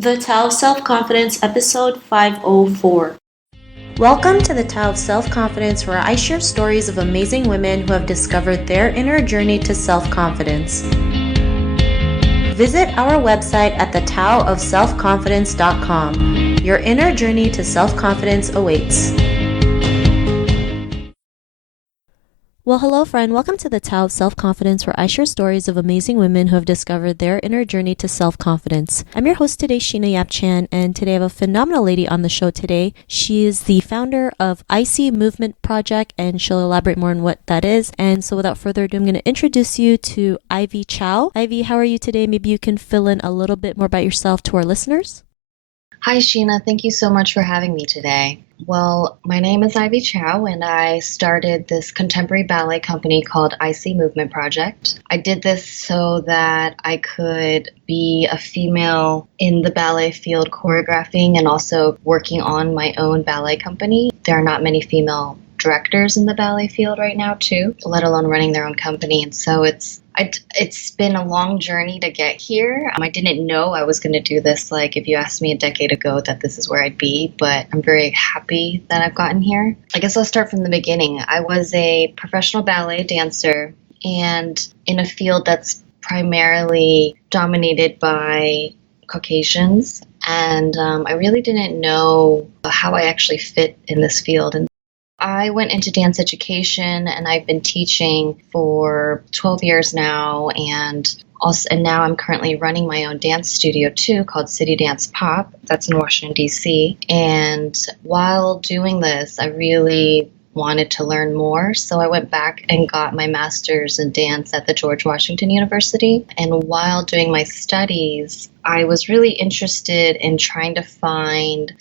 The Tao of Self-Confidence, episode 504. Welcome to the Tao of Self-Confidence, where I share stories of amazing women who have discovered their inner journey to self-confidence. Visit our website at thetaoofselfconfidence.com. Your inner journey to self-confidence awaits. Well, hello, friend. Welcome to the Tao of Self-Confidence, where I share stories of amazing women who have discovered their inner journey to self-confidence. I'm your host today, Sheena Yap-Chan, and today I have a phenomenal lady on the show today. She is the founder of I.C Movement Project, and she'll elaborate more on what that is. And so without further ado, I'm going to introduce you to Ivy Chow. Ivy, how are you today? Maybe you can fill in a little bit more about yourself to our listeners. Hi, Sheena. Thank you so much for having me today. Well, my name is Ivy Chow, and I started this contemporary ballet company called I.C Movement Project. I did this so that I could be a female in the ballet field choreographing and also working on my own ballet company. There are not many female directors in the ballet field right now, too, let alone running their own company. And so it's been a long journey to get here. I didn't know I was going to do this, like if you asked me a decade ago that this is where I'd be, but I'm very happy that I've gotten here. I guess I'll start from the beginning. I was a professional ballet dancer and in a field that's primarily dominated by Caucasians. And I really didn't know how I actually fit in this field. And I went into dance education and I've been teaching for 12 years now, and now I'm currently running my own dance studio too called City Dance Pop. That's in Washington, D.C. And while doing this, I really wanted to learn more. So I went back and got my master's in dance at the George Washington University. And while doing my studies, I was really interested in trying to find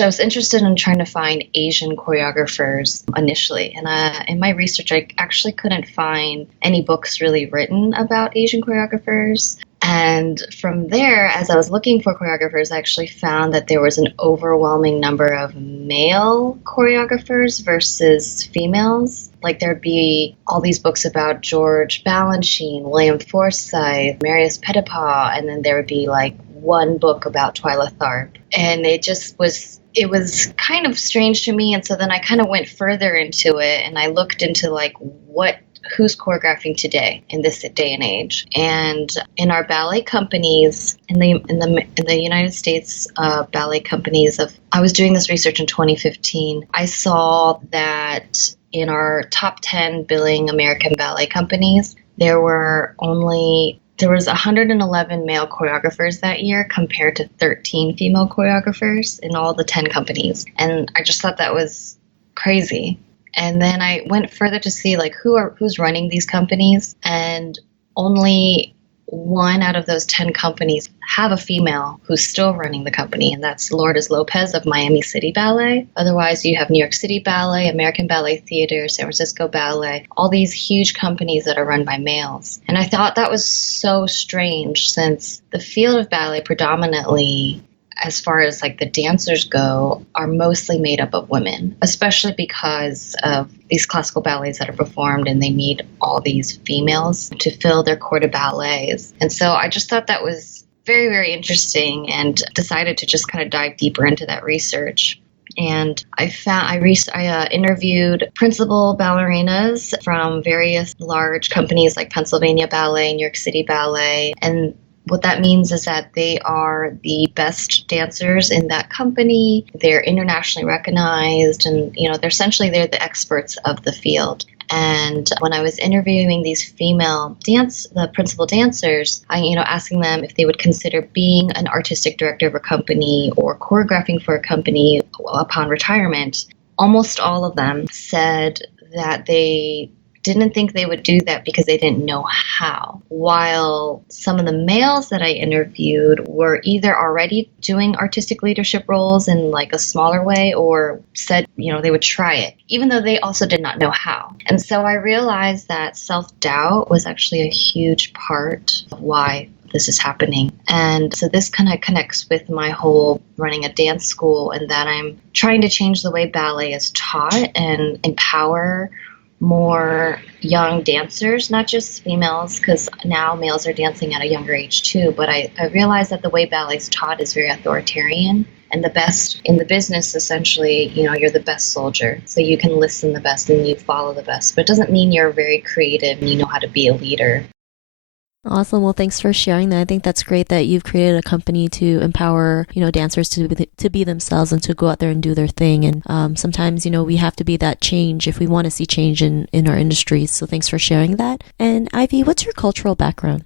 I was interested in trying to find Asian choreographers initially. And in my research, I actually couldn't find any books really written about Asian choreographers. And from there, as I was looking for choreographers, I actually found that there was an overwhelming number of male choreographers versus females. Like there'd be all these books about George Balanchine, William Forsythe, Marius Petipa, and then there would be like one book about Twyla Tharp. And it was kind of strange to me. And so then I kind of went further into it and I looked into like who's choreographing today in this day and age. And in our ballet companies, in the United States ballet companies, I was doing this research in 2015. I saw that in our top 10 billing American ballet companies, there was 111 male choreographers that year compared to 13 female choreographers in all the 10 companies. And I just thought that was crazy. And then I went further to see like who's running these companies, and only one out of those 10 companies have a female who's still running the company, and that's Lourdes Lopez of Miami City Ballet. Otherwise, you have New York City Ballet, American Ballet Theater, San Francisco Ballet, all these huge companies that are run by males. And I thought that was so strange, since the field of ballet predominantly, as far as like the dancers go, are mostly made up of women, especially because of these classical ballets that are performed and they need all these females to fill their corps de ballets. And so I just thought that was very, very interesting and decided to just kind of dive deeper into that research. And I interviewed principal ballerinas from various large companies like Pennsylvania Ballet, New York City Ballet, and what that means is that they are the best dancers in that company. They're internationally recognized, and they're the experts of the field. And when I was interviewing these the principal dancers, asking them if they would consider being an artistic director of a company or choreographing for a company upon retirement, almost all of them said that they didn't think they would do that because they didn't know how. While some of the males that I interviewed were either already doing artistic leadership roles in like a smaller way or said, they would try it, even though they also did not know how. And so I realized that self-doubt was actually a huge part of why this is happening. And so this kind of connects with my whole running a dance school, and that I'm trying to change the way ballet is taught and empower more young dancers, not just females, because now males are dancing at a younger age too. But I realized that the way ballet is taught is very authoritarian. And the best in the business, essentially, you're the best soldier. So you can listen the best and you follow the best. But it doesn't mean you're very creative and you know how to be a leader. Awesome. Well, thanks for sharing that. I think that's great that you've created a company to empower, dancers to be themselves and to go out there and do their thing. And sometimes, we have to be that change if we want to see change in our industries. So thanks for sharing that. And Ivy, what's your cultural background?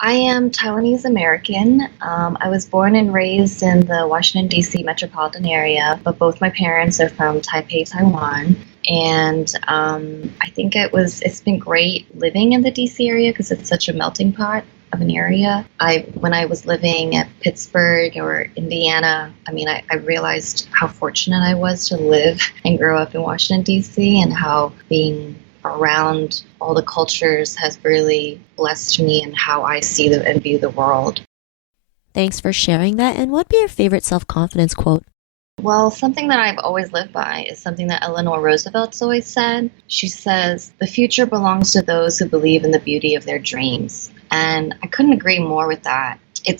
I am Taiwanese American. I was born and raised in the Washington, D.C. metropolitan area, but both my parents are from Taipei, Taiwan. And I think it's been great living in the D.C. area because it's such a melting pot of an area. When I was living at Pittsburgh or Indiana, I realized how fortunate I was to live and grow up in Washington, D.C. and how being around all the cultures has really blessed me and how I see and view the world. Thanks for sharing that. And what'd be your favorite self-confidence quote? Well, something that I've always lived by is something that Eleanor Roosevelt's always said. She says, "The future belongs to those who believe in the beauty of their dreams." And I couldn't agree more with that. I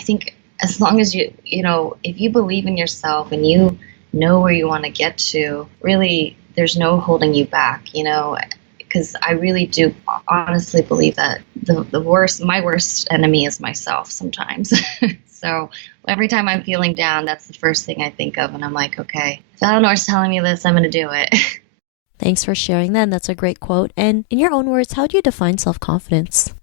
think as long as if you believe in yourself and you know where you want to get to, really, there's no holding you back, because I really do honestly believe that my worst enemy is myself sometimes. So every time I'm feeling down, that's the first thing I think of. And I'm like, okay, if Eleanor's telling me this, I'm going to do it. Thanks for sharing that. And that's a great quote. And in your own words, how do you define self-confidence?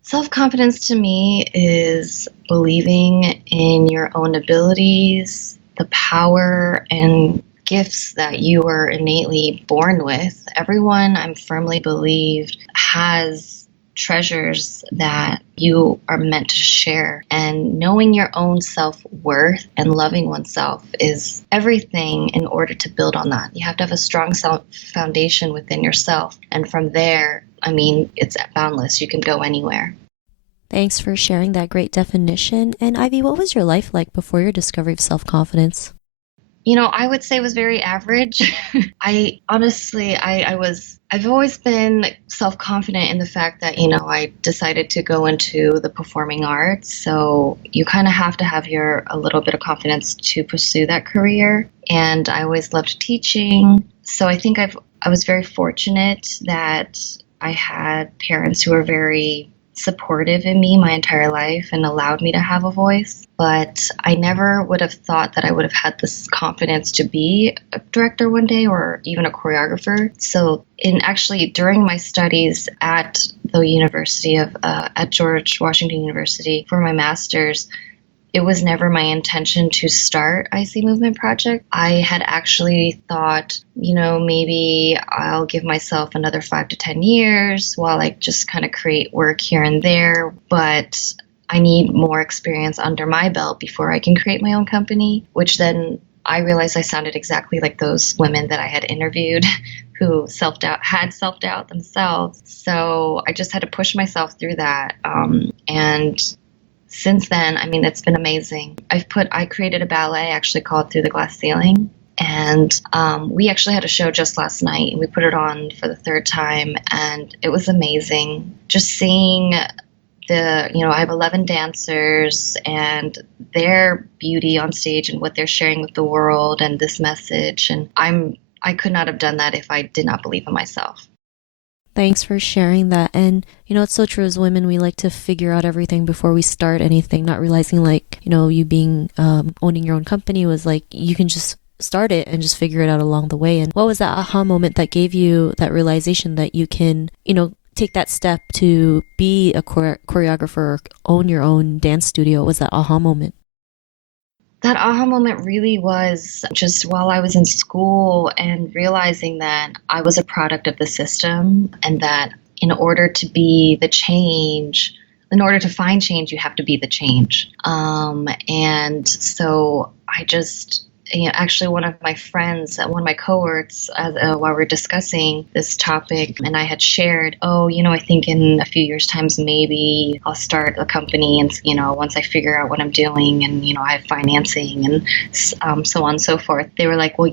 Self-confidence to me is believing in your own abilities, the power and gifts that you were innately born with. Everyone, I'm firmly believed, has treasures that you are meant to share. And knowing your own self-worth and loving oneself is everything in order to build on that. You have to have a strong foundation within yourself. And from there, it's boundless. You can go anywhere. Thanks for sharing that great definition. And Ivy, what was your life like before your discovery of self-confidence? I would say it was very average. I've always been self-confident in the fact that, I decided to go into the performing arts. So you kind of have to have a little bit of confidence to pursue that career. And I always loved teaching. So I think I was very fortunate that I had parents who were very supportive in me my entire life and allowed me to have a voice. But I never would have thought that I would have had this confidence to be a director one day or even a choreographer. So during my studies at the University at George Washington University for my master's, it was never my intention to start I.C. Movement Project. I had actually thought, maybe I'll give myself another 5 to 10 years while I just kind of create work here and there. But I need more experience under my belt before I can create my own company, which then I realized I sounded exactly like those women that I had interviewed who had self-doubt themselves. So I just had to push myself through that. And since then, it's been amazing. I created a ballet actually called Through the Glass Ceiling. And we actually had a show just last night and we put it on for the third time. And it was amazing just seeing I have 11 dancers and their beauty on stage and what they're sharing with the world and this message. And I could not have done that if I did not believe in myself. Thanks for sharing that. And, it's so true as women, we like to figure out everything before we start anything, not realizing you being, owning your own company was like, you can just start it and just figure it out along the way. And what was that aha moment that gave you that realization that you can, take that step to be a choreographer or own your own dance studio? What was that aha moment? That aha moment really was just while I was in school and realizing that I was a product of the system and that in order to find change, you have to be the change. And so I just, actually one of my friends, one of my cohorts, while we were discussing this topic, and I had shared, I think in a few years' times, maybe I'll start a company and, once I figure out what I'm doing and, I have financing and so on and so forth. They were like, well,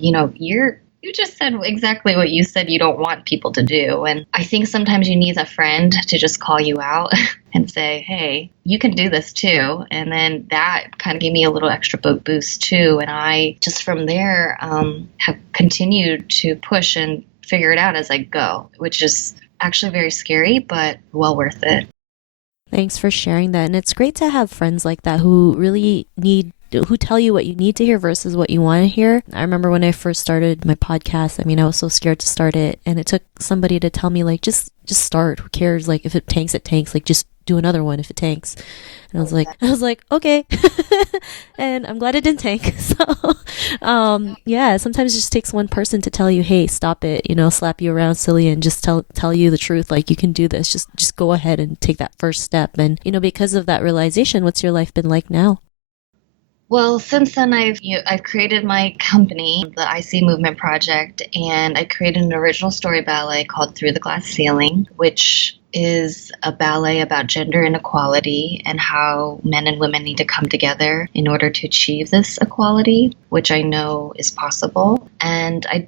You just said exactly what you said you don't want people to do. And I think sometimes you need a friend to just call you out and say, hey, you can do this too. And then that kind of gave me a little extra boost too. And I just from there have continued to push and figure it out as I go, which is actually very scary, but well worth it. Thanks for sharing that. And it's great to have friends like that who really who tell you what you need to hear versus what you want to hear. I remember when I first started my podcast, I mean, I was so scared to start it, and it took somebody to tell me, like, just start. Who cares? Like, if it tanks, it tanks. Like, just do another one if it tanks. And I was like, okay. And I'm glad it didn't tank. So, yeah, sometimes it just takes one person to tell you, hey, stop it, slap you around silly and just tell you the truth. Like, you can do this. Just go ahead and take that first step. And, because of that realization, what's your life been like now? Well, since then, I've created my company, the I.C Movement Project, and I created an original story ballet called Through the Glass Ceiling, which is a ballet about gender inequality and how men and women need to come together in order to achieve this equality, which I know is possible. And I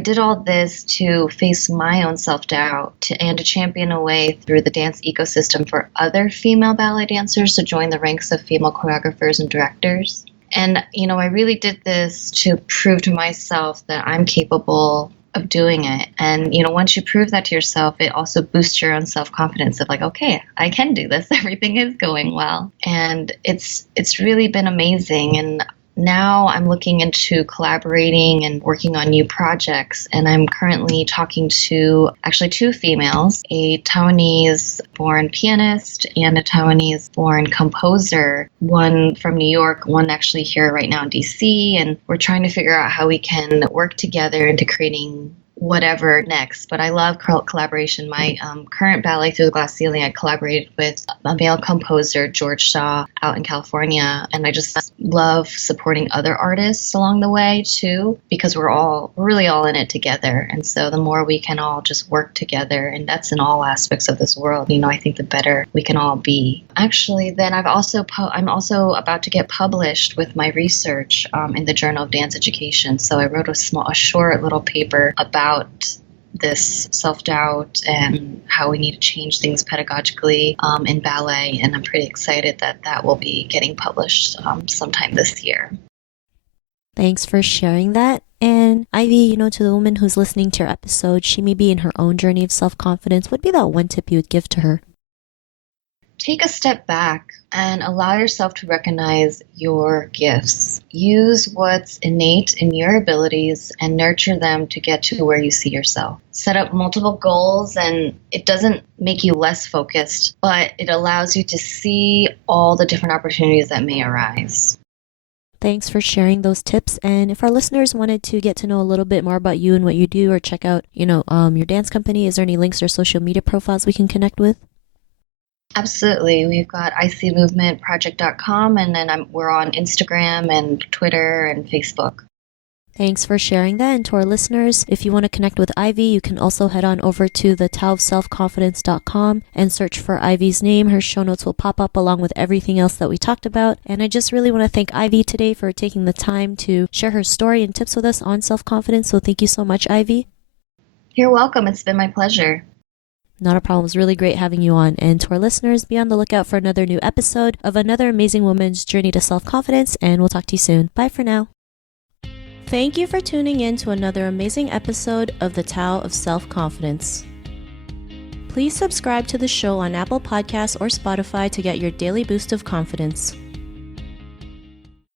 did all this to face my own self-doubt and to champion a way through the dance ecosystem for other female ballet dancers to join the ranks of female choreographers and directors. And, I really did this to prove to myself that I'm capable of doing it. And, once you prove that to yourself, it also boosts your own self-confidence of like, okay, I can do this. Everything is going well. And it's really been amazing. And now I'm looking into collaborating and working on new projects, and I'm currently talking to actually two females, a Taiwanese-born pianist and a Taiwanese-born composer, one from New York, one actually here right now in DC, and we're trying to figure out how we can work together into creating whatever next. But I love collaboration. My current ballet, Through the Glass Ceiling, I collaborated with a male composer, George Shaw, out in California. And I just love supporting other artists along the way too, because we're really all in it together. And so the more we can all just work together, and that's in all aspects of this world, I think the better we can all be. Actually, then I'm also about to get published with my research in the Journal of Dance Education. So I wrote a short little paper about this self-doubt and how we need to change things pedagogically in ballet, and I'm pretty excited that will be getting published sometime this year. Thanks for sharing that. And Ivy, to the woman who's listening to your episode, she may be in her own journey of self-confidence. What would be that one tip you would give to her? Take a step back and allow yourself to recognize your gifts. Use what's innate in your abilities and nurture them to get to where you see yourself. Set up multiple goals, and it doesn't make you less focused, but it allows you to see all the different opportunities that may arise. Thanks for sharing those tips. And if our listeners wanted to get to know a little bit more about you and what you do, or check out, your dance company, is there any links or social media profiles we can connect with? Absolutely. We've got icmovementproject.com, and then we're on Instagram and Twitter and Facebook. Thanks for sharing that. And to our listeners, if you want to connect with Ivy, you can also head on over to the taoofselfconfidence.com and search for Ivy's name. Her show notes will pop up along with everything else that we talked about. And I just really want to thank Ivy today for taking the time to share her story and tips with us on self-confidence. So thank you so much, Ivy. You're welcome. It's been my pleasure. Not a problem. It's really great having you on. And to our listeners, be on the lookout for another new episode of another amazing woman's journey to self-confidence. And we'll talk to you soon. Bye for now. Thank you for tuning in to another amazing episode of the Tao of Self-Confidence. Please subscribe to the show on Apple Podcasts or Spotify to get your daily boost of confidence.